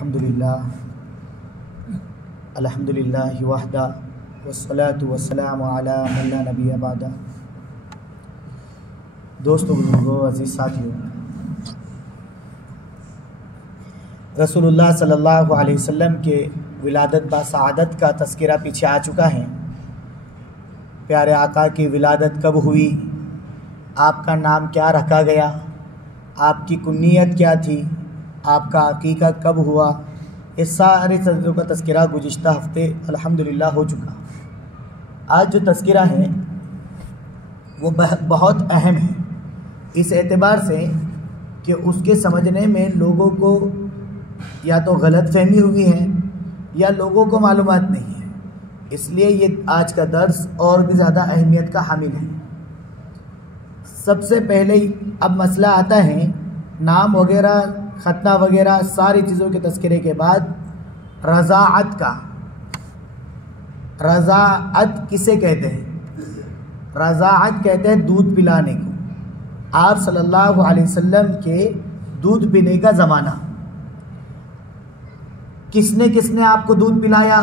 अल्हम्दुलिल्लाह वहदा वस्सलातु वस्सलामु अला मन ला नबिय्य बअदा। दोस्तों, बुजुर्गों, अज़ीज़ साथियों, रसूलुल्लाह सल्लल्लाहु अलैहि वसल्लम के विलादत बा सआदत का तज़किरा पीछे आ चुका है। प्यारे आका की विलादत कब हुई, आपका नाम क्या रखा गया, आपकी कुन्नियत क्या थी, आपका अकीका कब हुआ, ये सारे चीज़ों का तज़किरा गुज़िश्ता हफ़्ते अल्हम्दुलिल्लाह हो चुका। आज जो तज़किरा है वो बहुत अहम है, इस एतबार से कि उसके समझने में लोगों को या तो गलतफहमी हुई है या लोगों को मालूमात नहीं है, इसलिए ये आज का दर्स और भी ज़्यादा अहमियत का हामिल है। सबसे पहले अब मसला आता है नाम वगैरह, खतना वगैरह सारी चीज़ों के तज़किरे के बाद रज़ाअत का। रज़ाअत किसे कहते हैं? रज़ाअत कहते हैं दूध पिलाने को। आप सल्लल्लाहु अलैहि वसल्लम के दूध पीने का ज़माना, किसने किसने आपको दूध पिलाया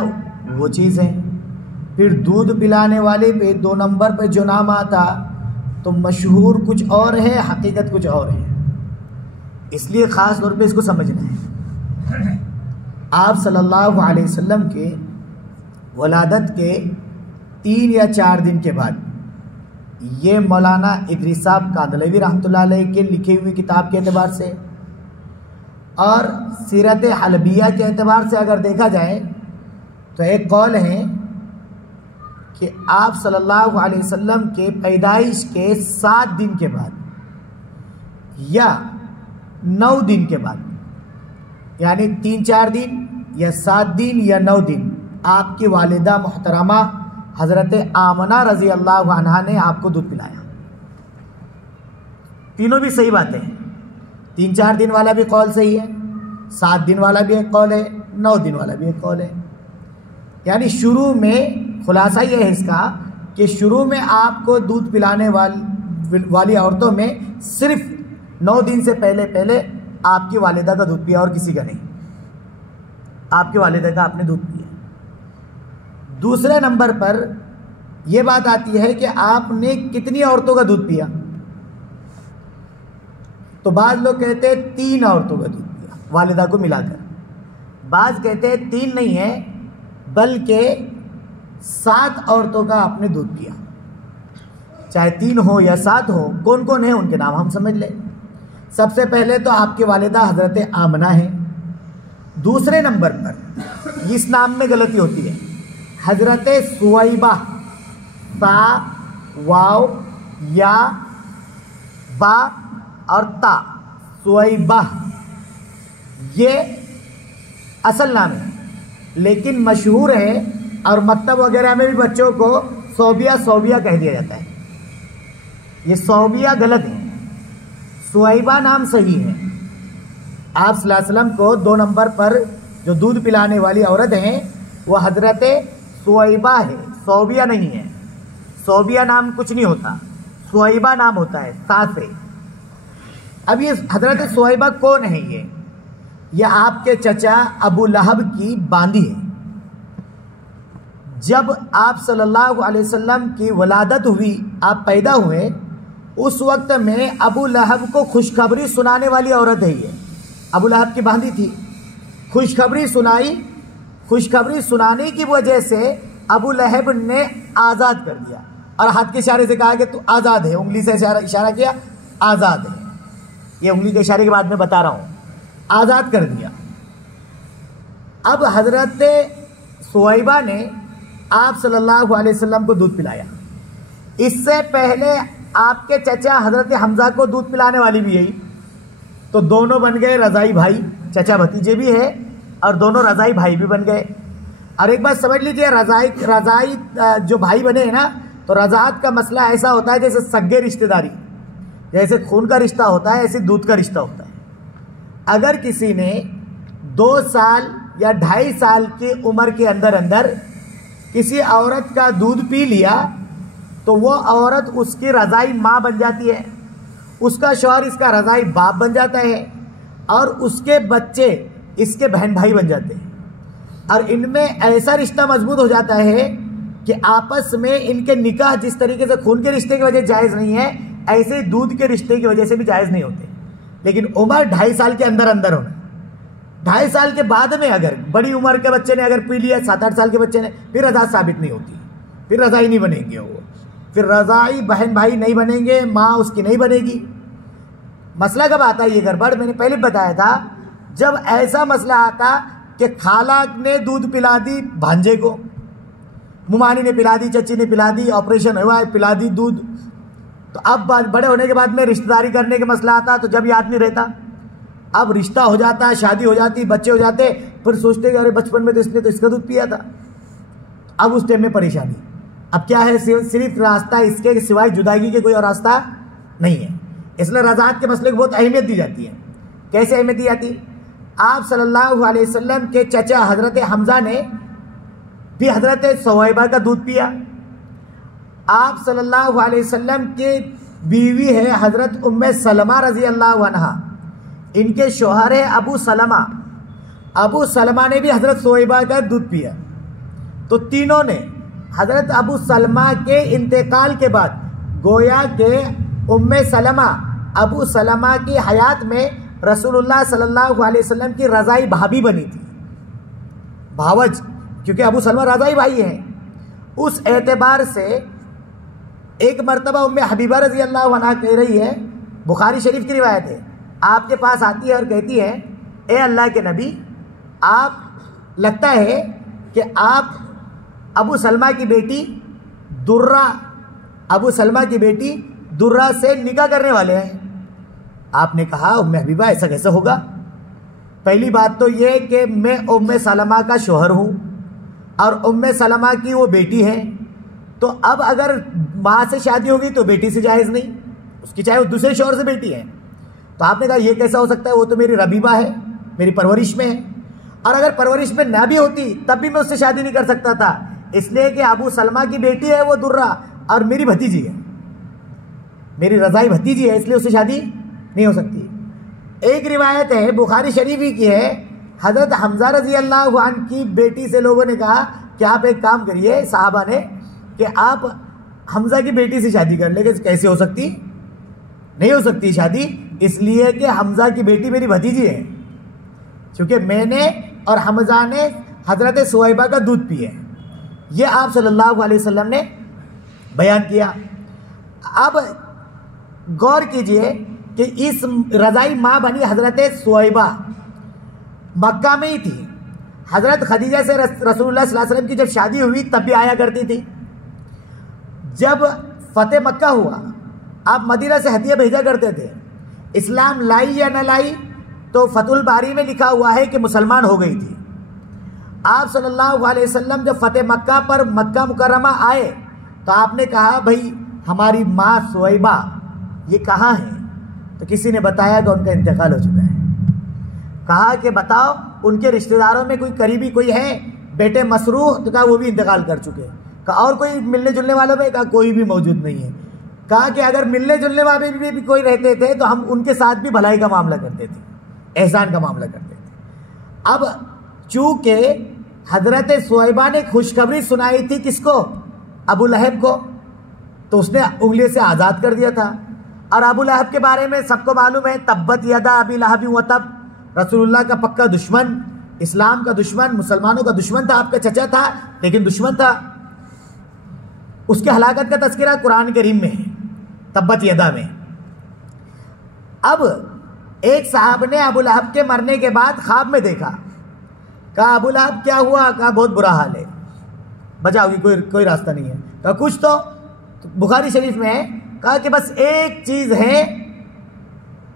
वो चीज़ है। फिर दूध पिलाने वाले पे 2 नंबर पे जो नाम आता तो मशहूर कुछ और है, हकीकत कुछ और है, इसलिए ख़ास तौर पे इसको समझना है। आप सल्लल्लाहु अलैहि वसल्लम के वलादत के 3 या 4 दिन के बाद, ये मौलाना इदरीस साहब कांदलवी रहमतुल्लाह अलैह के लिखी हुई किताब के एतबार से और सीरत हलबिया के एतबार से अगर देखा जाए तो एक कौल है कि आप सल्लल्लाहु अलैहि वसल्लम के पैदाइश के 7 दिन के बाद या 9 दिन के बाद, यानी 3-4 दिन या 7 दिन या 9 दिन, आपकी वालिदा मुहतरमा हज़रत आमना रज़ी अल्लाह अन्हा ने आपको दूध पिलाया। तीनों भी सही बातें हैं। 3-4 दिन वाला भी कौल सही है, 7 दिन वाला भी एक कौल है, 9 दिन वाला भी एक कौल है। यानी शुरू में खुलासा ये है इसका कि शुरू में आपको दूध पिलाने वाली औरतों में सिर्फ 9 दिन से पहले आपकी वालिदा का दूध पिया और किसी का नहीं, आपकी वालिदा का आपने दूध पिया। दूसरे नंबर पर यह बात आती है कि आपने कितनी औरतों का दूध पिया, तो बाज़ लोग कहते हैं 3 औरतों का दूध पिया वालिदा को मिलाकर, बाज़ कहते हैं 3 नहीं है बल्कि 7 औरतों का आपने दूध पिया। चाहे 3 हो या 7 हो, कौन कौन है उनके नाम हम समझ लें। सबसे पहले तो आपकी वालिदा हज़रत आमना है। दूसरे नंबर पर इस नाम में गलती होती है, हज़रत सुवैबा, ता वाव या बा और ता, सुवैबा ये असल नाम है, लेकिन मशहूर है और मकतब वगैरह में भी बच्चों को सौबिया कह दिया जाता है। ये सौबिया गलत है, सुवैबा नाम सही है। आप सल्लल्लाहु अलैहि वसल्लम को 2 नंबर पर जो दूध पिलाने वाली औरत हैं वो हज़रत सुवैबा है, सौबिया नहीं है। सौबिया नाम कुछ नहीं होता, सुवैबा नाम होता है सासे। अब ये हज़रत सुवैबा कौन है? ये आपके चचा अबू लहब की बांदी है। जब आप सल्लल्लाहु अलैहि वसल्लम की वलादत हुई, आप पैदा हुए, उस वक्त में अबू लहब को खुशखबरी सुनाने वाली औरत है ये। अबू लहब की बांदी थी, खुशखबरी सुनाई। खुशखबरी सुनाने की वजह से अबू लहब ने आज़ाद कर दिया और हाथ के इशारे से कहा कि तू आज़ाद है, उंगली से इशारा किया, आज़ाद है। ये उंगली के इशारे के बाद में बता रहा हूँ, आज़ाद कर दिया। अब हज़रत सुवैबा ने आप सल्लल्लाहु अलैहि वसल्लम को दूध पिलाया। इससे पहले आपके चचा हज़रत हमज़ा को दूध पिलाने वाली भी यही, तो दोनों बन गए रज़ाई भाई, चचा भतीजे भी है और दोनों रज़ाई भाई भी बन गए। और एक बात समझ लीजिए, रज़ाई जो भाई बने हैं ना, तो रज़ात का मसला ऐसा होता है जैसे सगे रिश्तेदारी, जैसे खून का रिश्ता होता है ऐसे दूध का रिश्ता होता है। अगर किसी ने 2 साल या 2.5 साल की उम्र के अंदर अंदर किसी औरत का दूध पी लिया तो वो औरत उसकी रज़ाई माँ बन जाती है, उसका शौहर इसका रज़ाई बाप बन जाता है और उसके बच्चे इसके बहन भाई बन जाते हैं और इनमें ऐसा रिश्ता मजबूत हो जाता है कि आपस में इनके निकाह जिस तरीके से खून के रिश्ते की वजह से जायज़ नहीं है, ऐसे दूध के रिश्ते की वजह से भी जायज़ नहीं होते। लेकिन उम्र 2.5 साल के अंदर अंदर होना, 2.5 साल के बाद में अगर बड़ी उम्र के बच्चे ने अगर पी लिया, 7-8 साल के बच्चे ने, फिर रज़ा साबित नहीं होती, फिर रज़ाई नहीं बनेंगे वो, फिर रज़ाई बहन भाई नहीं बनेंगे, माँ उसकी नहीं बनेगी। मसला कब आता है ये गड़बड़? मैंने पहले बताया था, जब ऐसा मसला आता कि खाला ने दूध पिला दी भांजे को, मुमानी ने पिला दी, चची ने पिला दी, ऑपरेशन हुआ है पिला दी दूध, तो अब बड़े होने के बाद में रिश्तेदारी करने का मसला आता तो जब याद नहीं रहता। अब रिश्ता हो जाता है, शादी हो जाती, बच्चे हो जाते, फिर सोचते कि अरे बचपन में तो इसने तो इसका दूध पिया था। अब उस टाइम में परेशानी। अब क्या है, सिर्फ रास्ता इसके सिवाय जुदाई के कोई और रास्ता नहीं है। इसलिए रज़ात के मसले को बहुत अहमियत दी जाती है। कैसे अहमियत दी जाती? आप सल्लल्लाहु अलैहि वसल्लम के चचा हज़रत हमज़ा ने भी हज़रत सुवैबा का दूध पिया। आप सल्लल्लाहु अलैहि वसल्लम के बीवी है हज़रत उम्मे सलमा रज़ी अल्लाह अन्हा, इनके शौहर है अबू सलमा, अबू सलमा ने भी हज़रत सुवैबा का दूध पिया। तो तीनों ने हज़रत अबू सलमा के इंतकाल के बाद गोया के उम्मे सलमा अबू सलमा की हयात में रसूलुल्लाह सल्लल्लाहु अलैहि वसल्लम की रज़ाई भाभी बनी थी, भावज, क्योंकि अबू सलमा रज़ाई भाई हैं। उस एतबार से एक मरतबा उम्मे हबीबा रज़ी अल्लाह अन्हा कह रही है, बुखारी शरीफ की रिवायत है, आपके पास आती है और कहती है, ए अल्लाह के नबी, आप लगता है कि आप अबू सलमा की बेटी दुर्रा, अबू सलमा की बेटी दुर्रा से निकाह करने वाले हैं। आपने कहा, उम्मे हबीबा ऐसा कैसे होगा? पहली बात तो ये कि मैं उम्मे सलमा का शौहर हूँ और उम्मे सलमा की वो बेटी है, तो अब अगर माँ से शादी होगी तो बेटी से जायज़ नहीं, उसकी चाहे वो दूसरे शौहर से बेटी है। तो आपने कहा ये कैसा हो सकता है, वो तो मेरी रबीबा है, मेरी परवरिश में है, और अगर परवरिश में ना भी होती तब भी मैं उससे शादी नहीं कर सकता था, इसलिए कि अबू सलमा की बेटी है वो दुर्रा और मेरी भतीजी है, मेरी रज़ाई भतीजी है, इसलिए उससे शादी नहीं हो सकती। एक रिवायत है बुखारी शरीफ ही की है, हज़रत हमज़ा रज़ी अल्लाह अन्हु की बेटी से लोगों ने कहा कि आप एक काम करिए, साहबा ने, कि आप हमज़ा की बेटी से शादी कर लेंगे। कैसे हो सकती? नहीं हो सकती शादी, इसलिए कि हमज़ा की बेटी मेरी भतीजी है, क्योंकि मैंने और हमज़ा ने हज़रत सुवैबा का दूध पिए। ये आप सल्लल्लाहु अलैहि वसल्लम ने बयान किया। अब गौर कीजिए कि इस रज़ाई माँ बनी हज़रत सुवैबा मक्का में ही थी। हज़रत खदीजा से रसूलुल्लाह सल्लल्लाहु अलैहि वसल्लम की जब शादी हुई तब भी आया करती थी। जब फ़तेह मक्का हुआ, आप मदीना से हदिया भेजा करते थे। इस्लाम लाई या न लाई, तो फतहुल बारी में लिखा हुआ है कि मुसलमान हो गई थी। आप सल्लल्लाहु अलैहि वसल्लम जब फ़तेह मक्का पर मक्का मुकर्रमा आए तो आपने कहा, भाई हमारी माँ सुवैबा ये कहाँ है? तो किसी ने बताया कि उनका इंतकाल हो चुका है। कहा कि बताओ उनके रिश्तेदारों में कोई करीबी कोई है? बेटे मसरूह, तो कहा वो भी इंतकाल कर चुके। कहा और कोई मिलने जुलने वालों में? कहा कोई भी मौजूद नहीं है। कहा कि अगर मिलने जुलने वाले भी कोई रहते थे तो हम उनके साथ भी भलाई का मामला करते थे, एहसान का मामला करते थे। अब चूँकि हज़रत सुवैबा ने खुशखबरी सुनाई थी किसको? अबू लहब को, तो उसने उंगली से आज़ाद कर दिया था। और अबू लहब के बारे में सबको मालूम है, तब्बत यदा अबी लहब व तब, रसूलुल्लाह का पक्का दुश्मन, इस्लाम का दुश्मन, मुसलमानों का दुश्मन था। आपका चचा था लेकिन दुश्मन था। उसके हलाकत का तज़किरा कुरान करीम में है, तब्बत यदा में। अब एक साहब ने अबू लहब के मरने के बाद ख्वाब में देखा। कहा अबू लहब क्या हुआ? कहा बहुत बुरा हाल है, बचाओगी कोई रास्ता नहीं है। कहा कुछ तो बुखारी शरीफ में है। कहा कि बस एक चीज़ है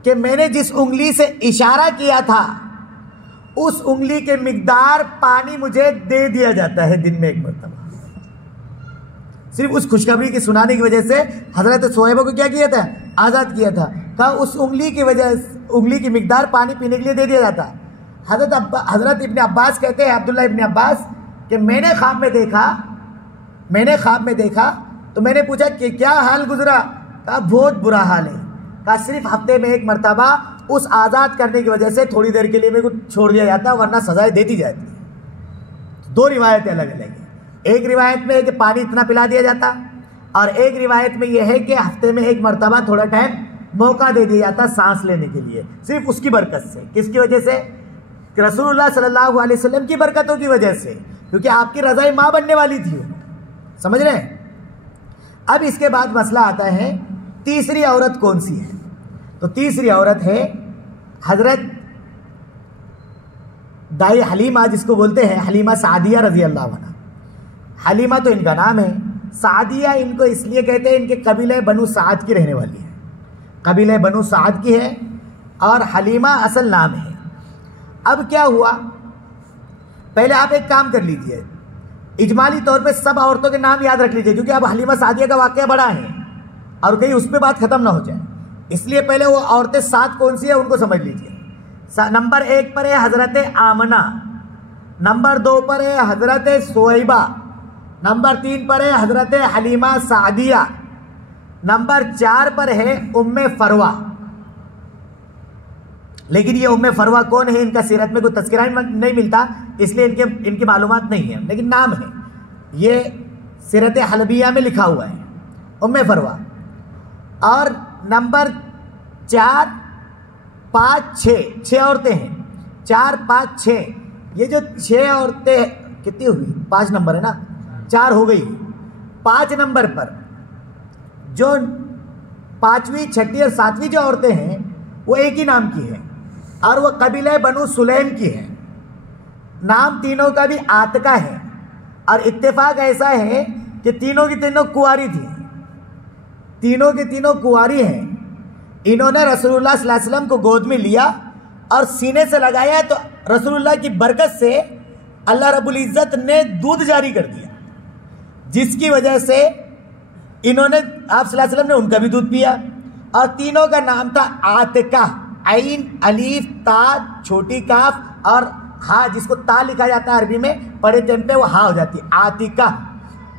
कि मैंने जिस उंगली से इशारा किया था उस उंगली के मिकदार पानी मुझे दे दिया जाता है दिन में एक मरतबा। सिर्फ उस खुशखबरी की सुनाने की वजह से हज़रत सुवैबा को क्या किया था? आज़ाद किया था। कहा उस उंगली की वजह, उंगली की मिकदार पानी पीने के लिए दे दिया जाता है। हज़रत इब्न अब्बास कहते हैं, अब्दुल्लाह इब्न अब्बास, कि मैंने ख्वाब में देखा तो मैंने पूछा कि क्या हाल गुजरा? कहा बहुत बुरा हाल है। कहा सिर्फ हफ्ते में एक मरतबा उस आज़ाद करने की वजह से थोड़ी देर के लिए मेरे को छोड़ दिया जाता, वरना सजाएं देती जाती है। दो रिवायतें अलग अलग हैं। एक रिवायत में है कि पानी इतना पिला दिया जाता, और एक रिवायत में यह है कि हफ्ते में एक मरतबा थोड़ा टाइम मौका दे दिया जाता सांस लेने के लिए, सिर्फ उसकी बरकत से। किसकी वजह से? रसूलुल्लाह सल्लल्लाहु अलैहि वसल्लम की बरकतों की वजह से, क्योंकि आपकी रज़ाई माँ बनने वाली थी। समझ रहे हैं? अब इसके बाद मसला आता है तीसरी औरत कौन सी है। तो तीसरी औरत है हजरत दाई हलीमा, जिसको बोलते हैं हलीमा सादिया रजी अल्लाह अन्हा। हलीमा तो इनका नाम है, सादिया इनको इसलिए कहते हैं, इनके कबीले बनु साद की रहने वाली है, कबीले बनु साद की है, और हलीमा असल नाम है। अब क्या हुआ, पहले आप एक काम कर लीजिए, इजमाली तौर पे सब औरतों के नाम याद रख लीजिए, क्योंकि अब हलीमा सादिया का वाक़या बड़ा है और कहीं उस पर बात खत्म ना हो जाए, इसलिए पहले वो औरतें 7 कौन सी है उनको समझ लीजिए। नंबर 1 पर है हजरत आमना, नंबर 2 पर है हजरत सोइबा, नंबर 3 पर है हजरत हलीमा सादिया, नंबर 4 पर है उम्मे फरवा। लेकिन ये उम्मे फरवा कौन है, इनका सीरत में कोई तस्करा नहीं मिलता, इसलिए इनकी मालूमात नहीं है, लेकिन नाम है, ये सीरत हलबिया में लिखा हुआ है उम्मे फरवा। और नंबर 4, 5, 6 औरतें हैं, 4, 5, 6, ये जो 6 औरतें कितनी हुई, 5 नंबर है ना, 4 हो गई। 5 नंबर पर जो 5वीं, 6ठी और 7वीं जो औरतें हैं वो एक ही नाम की है, और वो कबीले बनु सुलैम की है। नाम तीनों का भी आतका है, और इत्तेफाक ऐसा है कि तीनों की तीनों कुंवारी थी, तीनों की तीनों कुंवारी हैं। इन्होंने रसूलुल्लाह सल्लल्लाहु अलैहि वसल्लम को गोद में लिया और सीने से लगाया, तो रसूलुल्लाह की बरकत से अल्लाह रब्बुल इज़्ज़त ने दूध जारी कर दिया, जिसकी वजह से इन्होंने, आप सल्लल्लाहु अलैहि वसल्लम ने उनका भी दूध पिया। और तीनों का नाम था आतिका, आइन, अलीफ, ता, छोटी काफ और हा, जिसको ता लिखा जाता है अरबी में, बड़े टाइम पे वो हा हो जाती है, आतिका।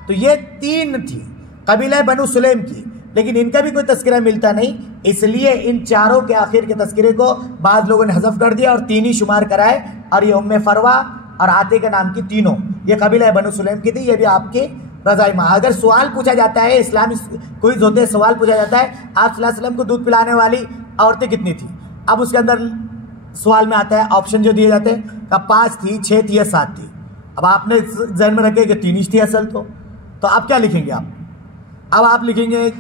तो ये 3 थी कबीला बनु सुलैम की, लेकिन इनका भी कोई तस्करा मिलता नहीं, इसलिए इन चारों के आखिर के तस्करे को बाद लोगों ने हज़फ कर दिया और 3 ही शुमार कराए, और ये उम्मे फरवा और आतिका नाम की तीनों ये कबीला बनु सुलैम की थी। ये भी आपकी रज़ाई माँ। अगर सवाल पूछा जाता है, इस्लामी क्विज़ होते सवाल पूछा जाता है, आप सल्लल्लाहु अलैहि वसल्लम को दूध पिलाने वाली औरतें कितनी थी, अब उसके अंदर सवाल में आता है ऑप्शन जो दिए जाते हैं, का 5 थी, 6 थी या 7 थी। अब आपने जहन में रखे कि 3 ही थी असल, तो आप क्या लिखेंगे? अब आप लिखेंगे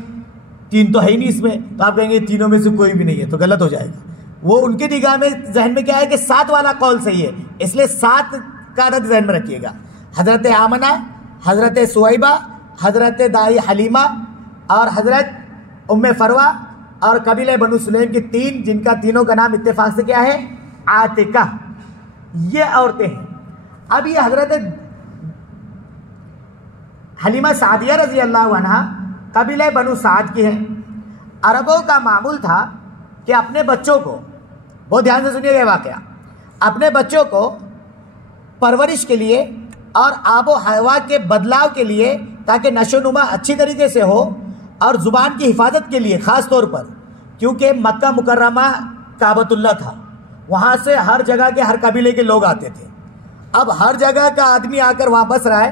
3 तो है ही नहीं इसमें, तो आप कहेंगे तीनों में से कोई भी नहीं है, तो गलत हो जाएगा। वो उनकी निगाह में जहन में क्या है कि 7 वाला कौल सही है, इसलिए 7 का अदद जहन में रखिएगा। हजरत आमना, हजरत सुवैबा, हजरत दाई हलीमा और हजरत उम्मे फरवा, और कबीले बनु सुलैम की 3, जिनका तीनों का नाम इत्तेफाक से क्या है, आतिका, ये औरतें हैं। अब ये हजरत हलीमा सादिया रजी अल्लाह अन्हा कबीले बनु साद की है। अरबों का मामूल था कि अपने बच्चों को, बहुत ध्यान से सुनिएगा वाकया, अपने बच्चों को परवरिश के लिए और आबो हवा के बदलाव के लिए, ताकि नशोनुमा अच्छी तरीके से हो, और ज़ुबान की हिफाजत के लिए ख़ास तौर पर, क्योंकि मक्का मुकर्रमा काबतुल्लाह था, वहाँ से हर जगह के हर कबीले के लोग आते थे। अब हर जगह का आदमी आकर वहाँ बस रहा है,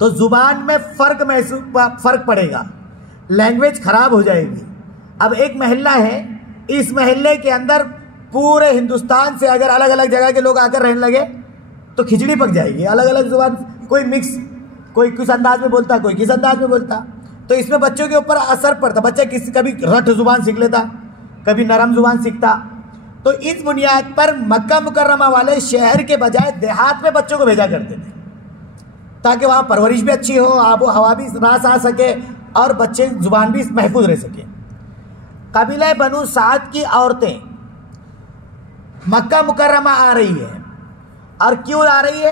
तो ज़ुबान में फ़र्क पड़ेगा, लैंग्वेज ख़राब हो जाएगी। अब एक महल्ला है, इस महल्ले के अंदर पूरे हिंदुस्तान से अगर अलग अलग जगह के लोग आकर रहने लगे तो खिचड़ी पक जाएगी, अलग अलग ज़ुबान, कोई मिक्स, कोई किस अंदाज में बोलता, कोई किस अंदाज में बोलता, तो इसमें बच्चों के ऊपर असर पड़ता। बच्चा कभी रट ज़ुबान सीख लेता, कभी नरम ज़ुबान सीखता। तो इस बुनियाद पर मक्का मुकर्रमा वाले शहर के बजाय देहात में बच्चों को भेजा करते थे, ताकि वहाँ परवरिश भी अच्छी हो, आबो हवा भी रास आ सके और बच्चे ज़ुबान भी महफूज रह सके। कबीला बनु साद की औरतें मक्का मुकर्रमा आ रही है, और क्यों आ रही है?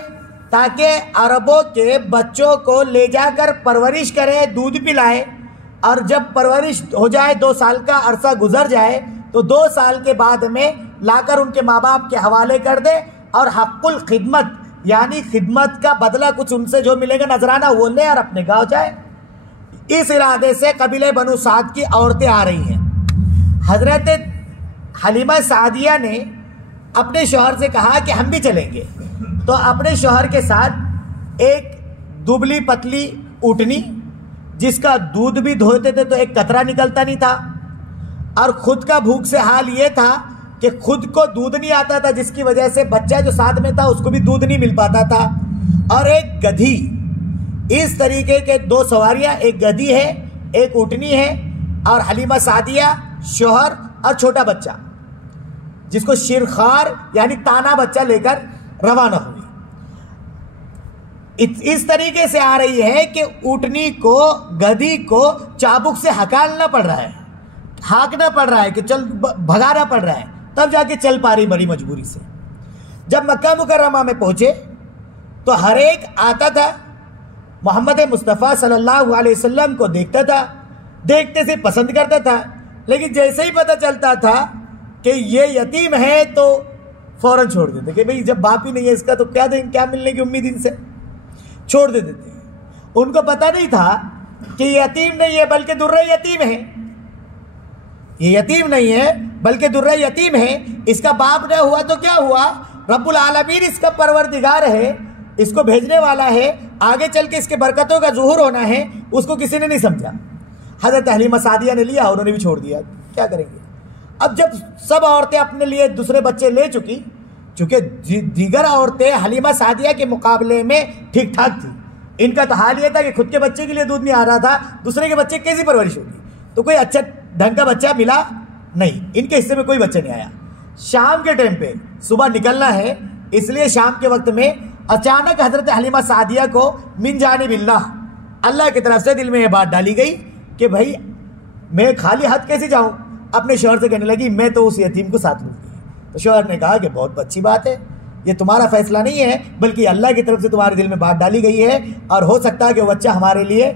ताकि अरबों के बच्चों को ले जाकर परवरिश करे, दूध पिलाए, और जब परवरिश हो जाए, 2 साल का अरसा गुजर जाए, तो 2 साल के बाद में लाकर उनके माँ बाप के हवाले कर दे, और हक़्क़ुल खिदमत, यानी खिदमत का बदला कुछ उनसे जो मिलेगा नजराना वो ले और अपने गाँव जाए। इस इरादे से कबीले बनु साद की औरतें आ रही हैं। हजरत हलीमा सादिया ने अपने शौहर से कहा कि हम भी चलेंगे। तो अपने शौहर के साथ एक दुबली पतली ऊँटनी, जिसका दूध भी धोते थे तो एक कतरा निकलता नहीं था, और खुद का भूख से हाल ये था कि खुद को दूध नहीं आता था, जिसकी वजह से बच्चा जो साथ में था उसको भी दूध नहीं मिल पाता था, और एक गधी। इस तरीके के दो सवारियां, एक गधी है, एक ऊँटनी है, और हलीमा सादिया, शौहर और छोटा बच्चा, जिसको शिरखार यानी ताना बच्चा लेकर रवाना हुई। इस तरीके से आ रही है कि ऊँटनी को, गधी को चाबुक से हकालना पड़ रहा है, हाँकना पड़ रहा है कि चल, भगाना पड़ रहा है, तब जाके चल पा रही बड़ी मजबूरी से। जब मक्का मुकर्रमा में पहुंचे तो हर एक आता था, मोहम्मद मुस्तफ़ा सल्लल्लाहु अलैहि वसल्लम को देखता था, देखते से पसंद करता था, लेकिन जैसे ही पता चलता था कि ये यतीम है तो फौरन छोड़ देते कि भाई जब बाप ही नहीं है इसका तो क्या दें, क्या मिलने की उम्मीद इनसे, छोड़ देते थे। उनको पता नहीं था कि ये यतीम नहीं है बल्कि दुर्रा यतीम है, ये यतीम नहीं है बल्कि दुर्रा यतीम है। इसका बाप न हुआ तो क्या हुआ, रब्बुल आलमीन इसका परवरदिगार है, इसको भेजने वाला है, आगे चल के इसके बरकतों का ज़ुहूर होना है, उसको किसी ने नहीं समझा। हज़रत हलीमा सादिया ने लिया, उन्होंने भी छोड़ दिया, क्या करेंगे। अब जब सब औरतें अपने लिए दूसरे बच्चे ले चुकी, चूँकि दीगर औरतें हलीमा सादिया के मुकाबले में ठीक ठाक थी, इनका तो हाल ये था कि खुद के बच्चे के लिए दूध नहीं आ रहा था, दूसरे के बच्चे कैसी परवरिश होगी। तो कोई अच्छा ढंग का बच्चा मिला नहीं, इनके हिस्से में कोई बच्चा नहीं आया। शाम के टाइम पे सुबह निकलना है, इसलिए शाम के वक्त में अचानक हजरत हलीमा सादिया को मिन जानिबिल्लाह, अल्लाह की तरफ से दिल में ये बात डाली गई कि भाई मैं खाली हाथ कैसे जाऊं। अपने शौहर से कहने लगी मैं तो उस यतीम को साथ लूँगी। तो शौहर ने कहा कि बहुत अच्छी बात है, ये तुम्हारा फैसला नहीं है बल्कि अल्लाह की तरफ से तुम्हारे दिल में बात डाली गई है, और हो सकता है कि वो बच्चा हमारे लिए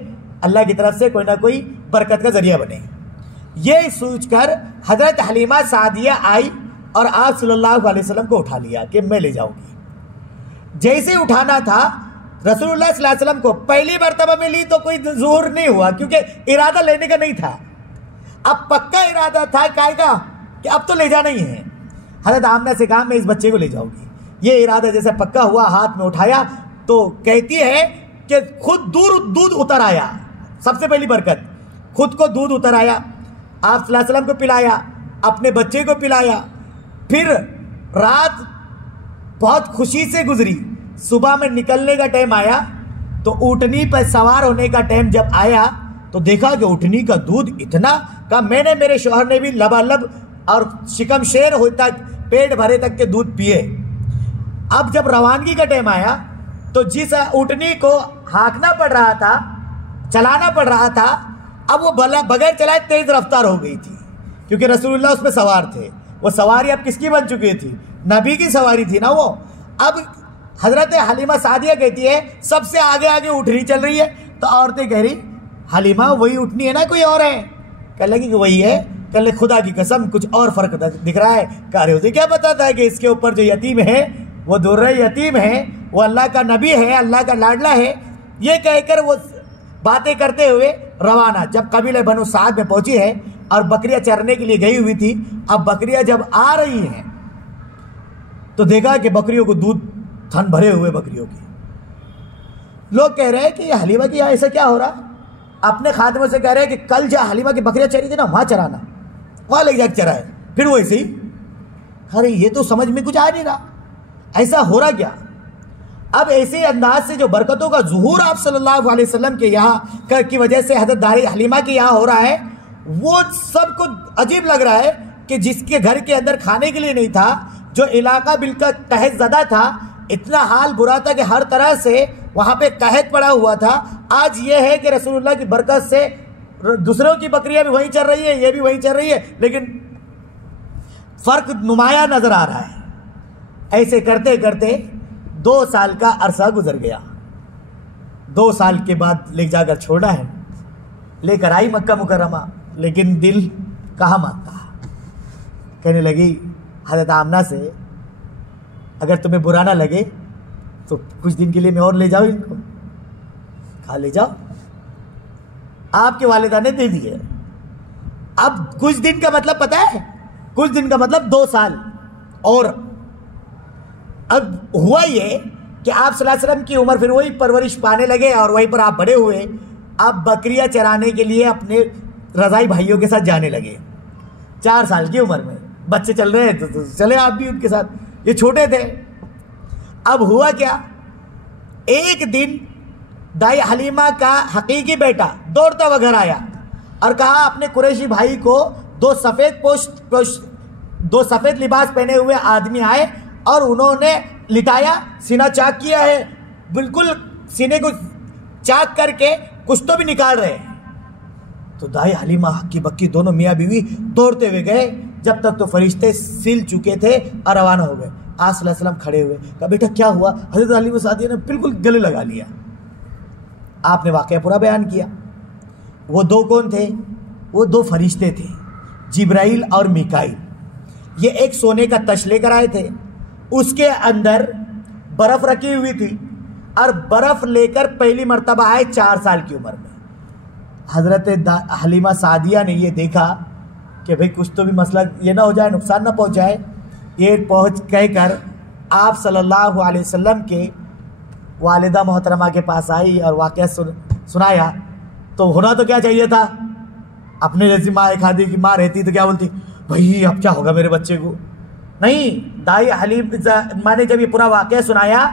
अल्लाह की तरफ से कोई ना कोई बरकत का जरिया बने। ये सोचकर हजरत हलीमा सादिया आई और आप सल्लल्लाहु अलैहि वसल्लम को उठा लिया कि मैं ले जाऊंगी। जैसे उठाना था रसूलुल्लाह सल्लल्लाहु अलैहि वसल्लम को पहली मर्तबा में ली तो कोई ज़ुहूर नहीं हुआ, क्योंकि इरादा लेने का नहीं था। अब पक्का इरादा था काय का कि अब तो ले जाना ही है। हज़रत आमना से कहा मैं इस बच्चे को ले जाऊंगी। ये इरादा जैसे पक्का हुआ, हाथ में उठाया तो कहती है कि खुद दूध उतर आया। सबसे पहली बरकत, खुद को दूध उतर आया, आप सल्लल्लाहु अलैहि वसल्लम को पिलाया, अपने बच्चे को पिलाया। फिर रात बहुत खुशी से गुजरी। सुबह में निकलने का टाइम आया तो ऊँटनी पर सवार होने का टाइम जब आया तो देखा कि ऊँटनी का दूध इतना का, मैंने मेरे शौहर ने भी लबालब और शिकम शेर हो तक, पेट भरे तक के दूध पिए। अब जब रवानगी का टाइम आया तो जिस ऊँटनी को हाँकना पड़ रहा था, चलाना पड़ रहा था, अब वो बगैर चलाए तेज रफ्तार हो गई थी, क्योंकि रसूलुल्लाह उसमें सवार थे। वो सवारी अब किसकी बन चुकी थी, नबी की सवारी थी ना वो। अब हजरत हलीमा सादिया कहती है सबसे आगे आगे ऊँटनी चल रही है, तो औरतें कह रही हलीमा वही ऊँटनी है ना कोई और है। कह लगी कि वही है। कह ले खुदा की कसम कुछ और फर्क दिख रहा है। कह रहे उसे क्या पता था कि इसके ऊपर जो यतीम है वो दुर्रा यतीम है, वो अल्लाह का नबी है, अल्लाह का लाडला है। ये कहकर वो बातें करते हुए रवाना। जब कबीले बनु साद में पहुंची है और बकरियां चरने के लिए गई हुई थी, अब बकरियां जब आ रही हैं तो देखा कि बकरियों को दूध थन भरे हुए बकरियों की। लोग कह रहे हैं कि ये हलीमा की यहाँ ऐसा क्या हो रहा। अपने खादिमों से कह रहे हैं कि कल जहाँ हलीमा की बकरियां चरी थी ना वहाँ चराना, वहाँ ले जाकर चराए। फिर वो ऐसे ही, अरे ये तो समझ में कुछ आ नहीं रहा, ऐसा हो रहा क्या। अब ऐसे अंदाज से जो बरकतों का ज़ुहूर आप सल्लल्लाहु अलैहि वसल्लम के यहाँ की वजह से हज़रत दारी हलीमा के यहाँ हो रहा है, वो सबको अजीब लग रहा है कि जिसके घर के अंदर खाने के लिए नहीं था, जो इलाका बिल्कुल कहत ज़दा था, इतना हाल बुरा था कि हर तरह से वहाँ पे कहत पड़ा हुआ था। आज ये है कि रसूलुल्लाह की बरकत से दूसरों की बकरियां भी वहीं चल रही है, ये भी वहीं चल रही है, लेकिन फ़र्क नुमाया नज़र आ रहा है। ऐसे करते करते 2 साल का अरसा गुजर गया। 2 साल के बाद ले जाकर छोड़ा है, लेकर आई मक्का मुकर्रमा, लेकिन दिल कहाँ मानता। कहने लगी हज़रत आमना से अगर तुम्हें बुरा ना लगे तो कुछ दिन के लिए मैं और ले जाऊँ इनको। कहा ले जाओ, आपके वालिदा ने दे दिए। अब कुछ दिन का मतलब पता है, कुछ दिन का मतलब 2 साल। और अब हुआ ये कि आप सल्लल्लाहु अलैहि वसल्लम की उम्र फिर वही परवरिश पाने लगे और वहीं पर आप बड़े हुए। आप बकरियां चराने के लिए अपने रज़ाई भाइयों के साथ जाने लगे। 4 साल की उम्र में बच्चे चल रहे हैं तो चले आप भी उनके साथ, ये छोटे थे। अब हुआ क्या, एक दिन दाई हलीमा का हकीकी बेटा दौड़ता हुआ घर आया और कहा अपने कुरैशी भाई को, दो सफ़ेद लिबास पहने हुए आदमी आए और उन्होंने लिटाया, सीना चाक किया है, बिल्कुल सीने को चाक करके कुछ तो भी निकाल रहे हैं। तो दाई हलीमा हक्की बक्की दोनों मियाँ बीवी दौड़ते हुए गए, जब तक तो फरिश्ते सिल चुके थे और रवाना हो गए। आप सल्लल्लाहु अलैहि वसल्लम खड़े हुए, कहा बेटा क्या हुआ? हज़रत हलीमा सादिया ने बिल्कुल गले लगा लिया। आपने वाक़या पूरा बयान किया। वो दो कौन थे? वो 2 फरिश्ते थे, जिब्राइल और मीकाईल। ये एक सोने का तश लेकर आए थे, उसके अंदर बर्फ़ रखी हुई थी और बर्फ़ लेकर पहली मर्तबा आए 4 साल की उम्र में। हज़रत हलीमा सादिया ने ये देखा कि भाई कुछ तो भी मसला ये ना हो जाए, नुकसान ना पहुँच जाए। ये कहकर आप सल्लल्लाहु अलैहि वसल्लम के वालिदा मोहतरमा के पास आई और वाक़या सुनाया। तो होना तो क्या चाहिए था, अपने जैसी माँ एक आदि की माँ रहती तो क्या बोलती, भाई अब क्या होगा मेरे बच्चे को। नहीं, दाई हलीमा ने जब ये पूरा वाक़या सुनाया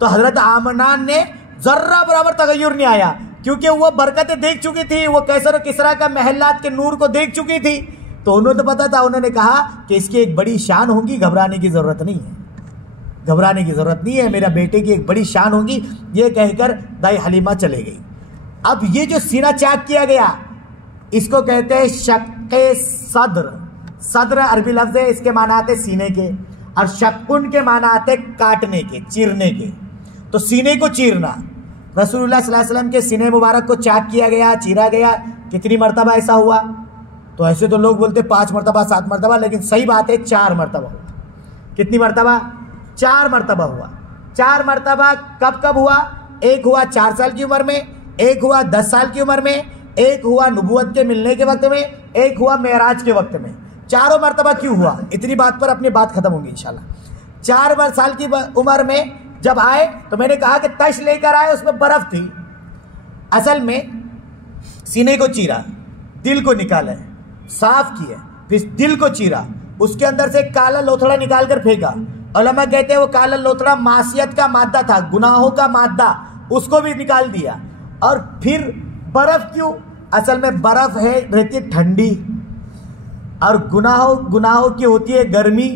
तो हज़रत आमना ने ज़र्रा बराबर तगय्युर नहीं आया, क्योंकि वो बरकतें देख चुकी थी, वो कैसर और किसरा का महलात के नूर को देख चुकी थी। तो उन्होंने तो पता था, उन्होंने कहा कि इसकी एक बड़ी शान होगी, घबराने की ज़रूरत नहीं है, घबराने की ज़रूरत नहीं है, मेरा बेटे की एक बड़ी शान होगी। ये कहकर दाई हलीमा चले गई। अब ये जो सीना चाक किया गया, इसको कहते हैं शक्के सद्र। सद्र अरबी लफ्ज़ है, इसके माना आते सीने के, और शक्कुन के माना आते काटने के, चीरने के। तो सीने को चीरना, रसूलुल्लाह सल्लल्लाहु अलैहि वसल्लम के सीने मुबारक को चाक किया गया, चीरा गया। कितनी मरतबा ऐसा हुआ? तो ऐसे तो लोग बोलते 5 मरतबा 7 मरतबा, लेकिन सही बात है 4 मरतबा हुआ। कितनी मरतबा? 4 मरतबा हुआ। 4 मरतबा कब कब हुआ? एक हुआ 4 साल की उम्र में, एक हुआ 10 साल की उम्र में, एक हुआ नबूवत के मिलने के वक्त में, एक हुआ मेराज के वक्त में। चारों मरतबा क्यों हुआ? इतनी बात पर अपनी बात खत्म होगी इंशाल्लाह। 4 साल की उम्र में जब आए तो मैंने कहा कि तश लेकर आए, उसमें बर्फ थी। असल में सीने को चीरा, दिल को निकाला, साफ किया, फिर दिल को चीरा, उसके अंदर से काला लोथड़ा निकाल कर फेंका। उलमा कहते हैं वो काला लोथड़ा मासियत का मादा था, गुनाहों का मादा, उसको भी निकाल दिया। और फिर बर्फ क्यों? असल में बर्फ है रहती है ठंडी, और गुनाहों की होती है गर्मी।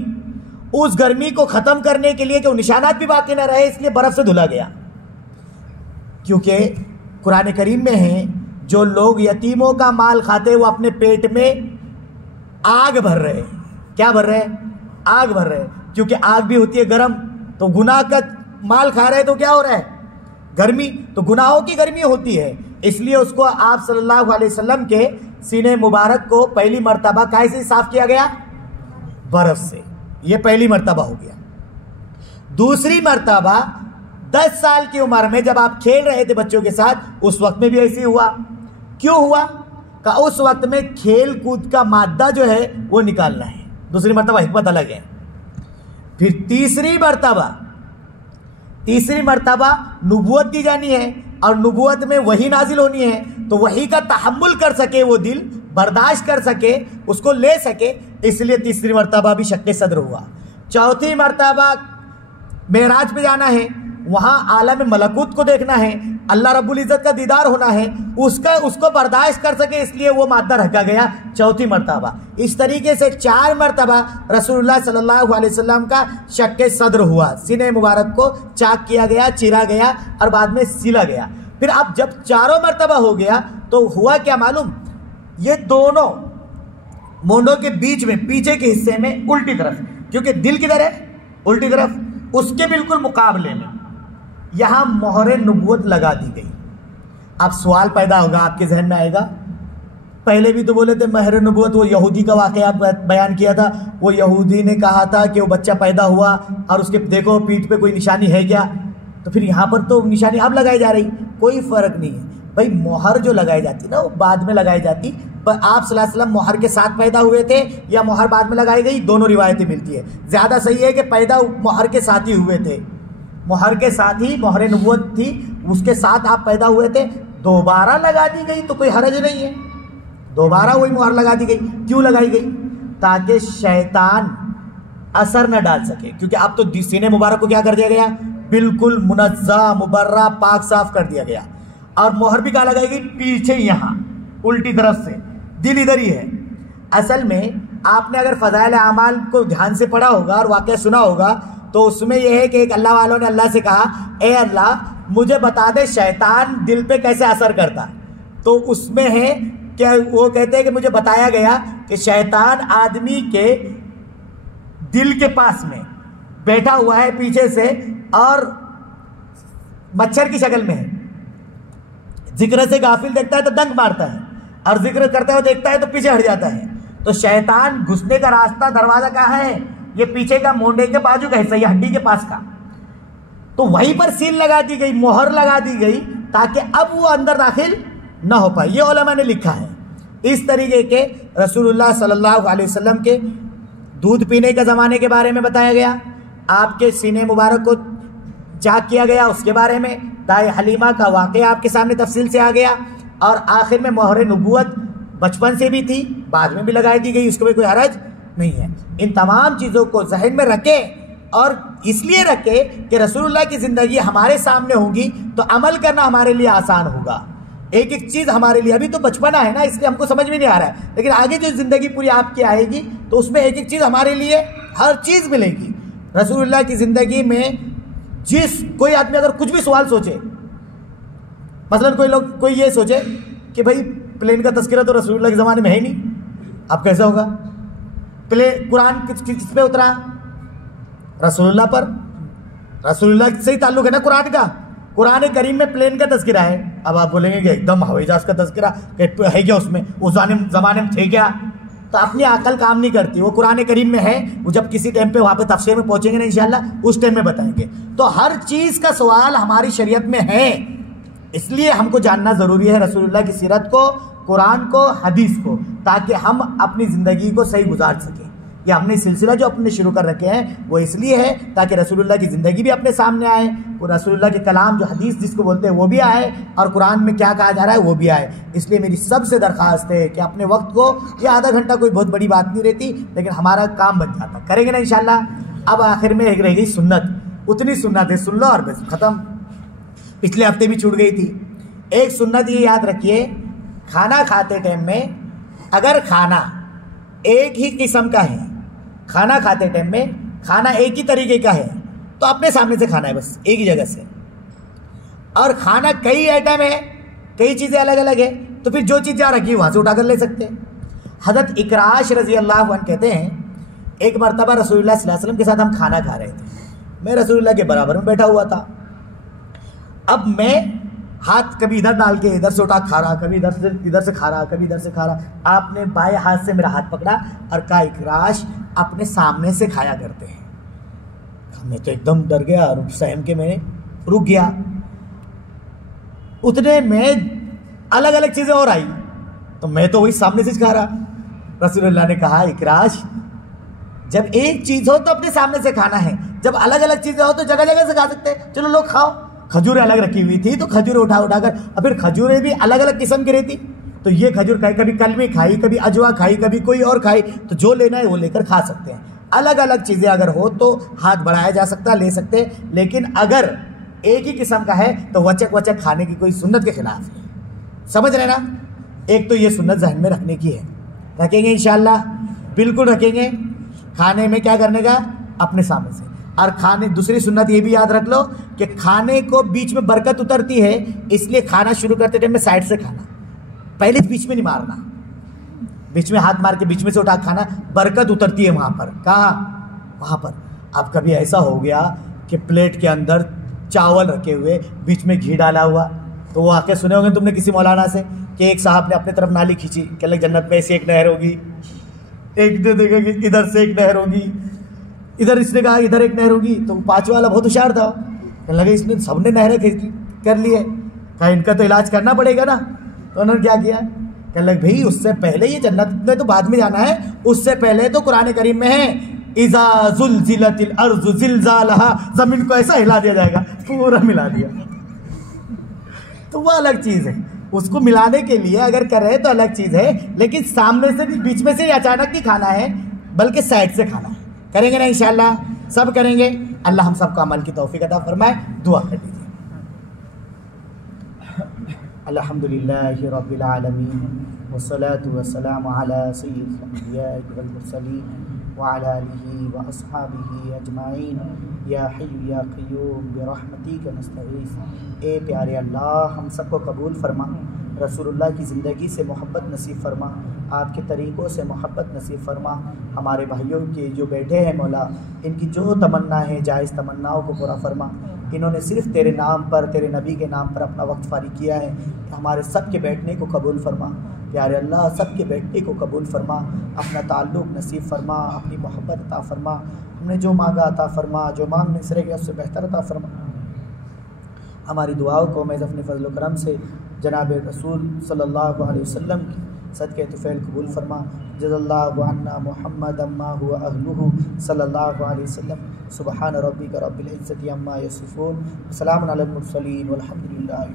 उस गर्मी को ख़त्म करने के लिए कि वो निशानात भी बाकी ना रहे, इसलिए बर्फ़ से धुला गया। क्योंकि कुरान करीम में है, जो लोग यतीमों का माल खाते वो अपने पेट में आग भर रहे हैं। क्या भर रहे हैं? आग भर रहे हैं, क्योंकि आग भी होती है गर्म। तो गुनाह का माल खा रहे हैं तो क्या हो रहा है? गर्मी। तो गुनाहों की गर्मी होती है, इसलिए उसको आप सल्लल्लाहु अलैहि वसल्लम के सीने मुबारक को पहली मर्तबा कैसे साफ किया गया? बर्फ से। ये पहली मर्तबा हो गया। दूसरी मर्तबा 10 साल की उम्र में जब आप खेल रहे थे बच्चों के साथ, उस वक्त में भी ऐसे हुआ। क्यों हुआ? का उस वक्त में खेल कूद का मादा जो है वो निकालना है। दूसरी मर्तबा हिकमत अलग है। फिर तीसरी मर्तबा नबूवत दी जानी है, और नबूवत में वही नाजिल होनी है, तो वही का तहम्मुल कर सके वो दिल, बर्दाश्त कर सके, उसको ले सके, इसलिए तीसरी मर्तबा भी शक्के सद्र हुआ। चौथी मर्तबा मेराज पे जाना है, वहाँ आलम मलकूत को देखना है, अल्लाह रब्बुल इज़्ज़त का दीदार होना है, उसको बर्दाश्त कर सके, इसलिए वो मादा रखा गया चौथी मर्तबा। इस तरीके से 4 मर्तबा रसूलुल्लाह सल्लल्लाहु अलैहि वसल्लम का शक्के सद्र हुआ, सीने मुबारक को चाक किया गया, चीरा गया और बाद में सिला गया। फिर अब जब 4 मर्तबा हो गया तो हुआ क्या मालूम? ये दोनों मोंडों के बीच में पीछे के हिस्से में उल्टी तरफ, क्योंकि दिल किधर है? उल्टी तरफ, उसके बिल्कुल मुकाबले में यहाँ मोहरे नबूवत लगा दी गई। अब सवाल पैदा होगा, आपके जहन में आएगा, पहले भी तो बोले थे मोहरे नबूवत, वो यहूदी का वाक़या बयान किया था। वो यहूदी ने कहा था कि वो बच्चा पैदा हुआ और उसके देखो पीठ पे कोई निशानी है क्या? तो फिर यहाँ पर तो निशानी अब लगाई जा रही, कोई फ़र्क नहीं है भाई। मोहर जो लगाई जाती ना वो बाद में लगाई जाती, आप सल्लल्लाहु अलैहि वसल्लम मोहर के साथ पैदा हुए थे या मोहर बाद में लगाई गई, दोनों रिवायतें मिलती है। ज़्यादा सही है कि पैदा मोहर के साथ ही हुए थे, मोहर के साथ ही मोहर नबूवत थी, उसके साथ आप पैदा हुए थे। दोबारा लगा दी गई तो कोई हरज नहीं है, दोबारा वही मोहर लगा दी गई। क्यों लगाई गई? ताकि शैतान असर न डाल सके, क्योंकि अब तो सीने मुबारक को क्या कर दिया गया, बिल्कुल मुनज़्ज़ा मुबर्रा पाक साफ कर दिया गया। और मोहर भी क्या लगाई गई, पीछे यहाँ उल्टी तरफ से, दिल इधर ही है। असल में आपने अगर फ़ज़ाइल आमाल को ध्यान से पढ़ा होगा और वाक़या सुना होगा तो उसमें यह है कि एक अल्लाह वालों ने अल्लाह से कहा, ए अल्लाह मुझे बता दे शैतान दिल पे कैसे असर करता। तो उसमें है क्या, वो कहते हैं कि मुझे बताया गया कि शैतान आदमी के दिल के पास में बैठा हुआ है पीछे से और मच्छर की शक्ल में है। जिक्र से गाफिल देखता है तो डंक मारता है, और जिक्र करते हुए देखता है तो पीछे हट जाता है। तो शैतान घुसने का रास्ता, दरवाजा कहाँ है, ये पीछे का मोंडे के बाजू का हिस्सा, ये हड्डी के पास का। तो वहीं पर सील लगा दी गई, मोहर लगा दी गई, ताकि अब वो अंदर दाखिल न हो पाए। ये उलमा ने लिखा है। इस तरीके के रसूलुल्लाह सल्लल्लाहु अलैहि वसल्लम के दूध पीने के ज़माने के बारे में बताया गया, आपके सीने मुबारक को जाग किया गया उसके बारे में, दाई हलीमा का वाक़या आपके सामने तफसील से आ गया, और आखिर में मोहर नबूवत बचपन से भी थी, बाद में भी लगाई दी गई, उसको भी कोई हरज नहीं है। इन तमाम चीज़ों को जहन में रखें, और इसलिए रखें कि रसूलुल्लाह की ज़िंदगी हमारे सामने होगी तो अमल करना हमारे लिए आसान होगा। एक एक चीज़ हमारे लिए, अभी तो बचपना है ना, इसलिए हमको समझ में नहीं आ रहा है, लेकिन आगे जो ज़िंदगी पूरी आपकी आएगी तो उसमें एक एक चीज़ हमारे लिए हर चीज़ मिलेगी। रसूलुल्लाह की ज़िंदगी में कोई आदमी अगर कुछ भी सवाल सोचे, मसलन कोई ये सोचे कि भाई प्लेन का तस्करा तो रसूलुल्लाह के ज़माने में है ही नहीं, अब कैसा होगा? कुरान किस पे उतरा? रसूलुल्लाह पर, रसूलुल्लाह से ही ताल्लुक़ है ना कुरान का। कुरान करीम में प्लेन का तस्करा है। अब आप बोलेंगे कि एकदम हवाई जहाज का तस्करा है क्या उसमें, उस ज़माने में थे क्या? तो अपनी अकल काम नहीं करती, वो कुरान करीम में है। वो जब किसी टाइम पे वहाँ पे तफसीर में पहुँचेंगे ना इंशाल्लाह, उस टाइम में बताएंगे। तो हर चीज़ का सवाल हमारी शरीयत में है, इसलिए हमको जानना ज़रूरी है रसूलुल्लाह की सीरत को, कुरान को, हदीस को, ताकि हम अपनी ज़िंदगी को सही गुजार सकें। ये हमने सिलसिला जो अपने शुरू कर रखे हैं वो इसलिए है ताकि रसूलुल्लाह की ज़िंदगी भी अपने सामने आए, वो रसूलुल्लाह के कलाम जो हदीस जिसको बोलते हैं वो भी आए, और कुरान में क्या कहा जा रहा है वो भी आए। इसलिए मेरी सबसे दरख्वास्त है कि अपने वक्त को, ये आधा घंटा कोई बहुत बड़ी बात नहीं रहती, लेकिन हमारा काम बन जाता, करेंगे ना इंशाल्लाह। अब आखिर में एक रह गई सुन्नत, उतनी सुन्नत है, सुन लो और बस ख़त्म। पिछले हफ्ते भी छूट गई थी। एक सुन्नत ये याद रखिए, खाना खाते टाइम में अगर खाना एक ही किस्म का है, खाना खाते टाइम में खाना एक ही तरीके का है तो अपने सामने से खाना है, बस एक ही जगह से। और खाना कई आइटम है, कई चीज़ें अलग अलग है, तो फिर जो चीज़ जहाँ रखी वहाँ से उठाकर ले सकते हैं। हज़रत इकराश रज़ी अल्लाह अन्हु कहते हैं, एक मरतबा रसूलुल्लाह सल्लल्लाहु अलैहि वसल्लम के साथ हम खाना खा रहे थे, मैं रसूलुल्लाह के बराबर में बैठा हुआ था। अब मैं हाथ कभी इधर डाल के इधर से उठा खा रहा, कभी इधर से खा रहा, कभी इधर से खा रहा। आपने बाएं हाथ से मेरा हाथ पकड़ा और कहा, इकराश अपने सामने से खाया करते हैं। मैं तो एकदम डर गया और सहम के मैंने रुक गया। उतने में अलग अलग चीज़ें और आई, तो मैं तो वही सामने से खा रहा। रसूलुल्लाह ने कहा, इकराश जब एक चीज़ हो तो अपने सामने से खाना है, जब अलग अलग चीज़ें हो तो जगह जगह से खा सकते हैं। चलो लोग खाओ। खजूरें अलग रखी हुई थी तो खजूरें उठाकर, और फिर खजूरें भी अलग अलग किस्म की रहती, तो ये खजूर खाई, कभी कलमी खाई, कभी अजवा खाई, कभी कोई और खाई, तो जो लेना है वो लेकर खा सकते हैं। अलग अलग चीज़ें अगर हो तो हाथ बढ़ाया जा सकता है, ले सकते हैं, लेकिन अगर एक ही किस्म का है तो वचक वचक खाने की कोई सुन्नत के खिलाफ है। समझ रहे ना? एक तो ये सुन्नत जहन में रखने की है, रखेंगे इंशाल्लाह, बिल्कुल रखेंगे। खाने में क्या करने का, अपने सामने से। और खाने, दूसरी सुन्नत ये भी याद रख लो कि खाने को बीच में बरकत उतरती है, इसलिए खाना शुरू करते टाइम में साइड से खाना, पहले बीच में नहीं मारना, बीच में हाथ मार के बीच में से उठा खाना, बरकत उतरती है वहाँ पर। कहाँ? वहाँ पर। अब कभी ऐसा हो गया कि प्लेट के अंदर चावल रखे हुए, बीच में घी डाला हुआ, तो वो आके सुने होंगे तुमने किसी मौलाना से कि एक साहब ने अपने तरफ नाली खींची, कह लगे जन्नत में ऐसी एक नहर होगी, एक दे देगा कि इधर से एक नहर होगी, इधर इसने कहा इधर एक नहर होगी। तो पाँच वाला बहुत होशियार था, कहने लगे इसने सबने नहरें कर ली है, कहा इनका तो इलाज करना पड़ेगा ना। तो उन्होंने क्या किया, कहने लगे भाई उससे पहले ये जन्नत में तो बाद में जाना है, उससे पहले तो कुरान करीम में है इज़ा ज़ुलज़िलतिल अर्ज़ु ज़िलज़ालहा, ज़मीन को ऐसा हिला दिया जाएगा, पूरा मिला दिया। तो वो अलग चीज़ है, उसको मिलाने के लिए अगर करें तो अलग चीज़ है, लेकिन सामने से भी बीच में से अचानक नहीं खाना है, बल्कि साइड से खाना है। करेंगे ना इंशाअल्लाह, सब करेंगे। अल्लाह हम सबको अमल की तौफीक अता फरमाए। दुआ कर दीजिए। अल्हम्दुलिल्लाहि रब्बिल आलमीन वस्सलातु वस्सलामु अला सय्यिदिल अंबिया'i वल मुरसलीन व अला आलिहि व अस्हाबिहि अजमाइन या हय्यु या क़य्यूम बिरहमतिका नस्तगीस। ए प्यारे अल्लाह, हम सबको कबूल फरमा, रसूलुल्लाह की ज़िंदगी से मोहब्बत नसीब फरमा, आपके तरीक़ों से मोहब्बत नसीब फरमा। हमारे भाइयों के जो बैठे हैं मौला, इनकी जो तमन्ना है जायज़ तमन्नाओं को पूरा फरमा। इन्होंने सिर्फ़ तेरे नाम पर, तेरे नबी के नाम पर अपना वक्त फारिग किया है, हमारे सब के बैठने को कबूल फरमा। प्यारे अल्लाह, सब के बैठने को कबूल फरमा, अपना ताल्लुक़ नसीब फरमा, अपनी मोहब्बत अता फरमा। हमने जो मांगा अता फरमा, जो मांग नहीं सरेगा उससे बेहतर अता फरमा। हमारी दुआओं को मैं अपने फजल करम से जनाब रसूल सल्लल्लाहु अलैहि वसल्लम की सदक़े तुफ़ैल कबूल फरमा। जज़ल्लाहु अन्ना मुहम्मद अम्मा हुआ अहलुहु सल्लल्लाहु अलैहि वसल्लम। सुब्हान रब्बिका रब्बिल इज़्ज़ति अम्मा यसिफ़ून, सलामुन अलल मुरसलीन वल्हम्दुलिल्लाहि।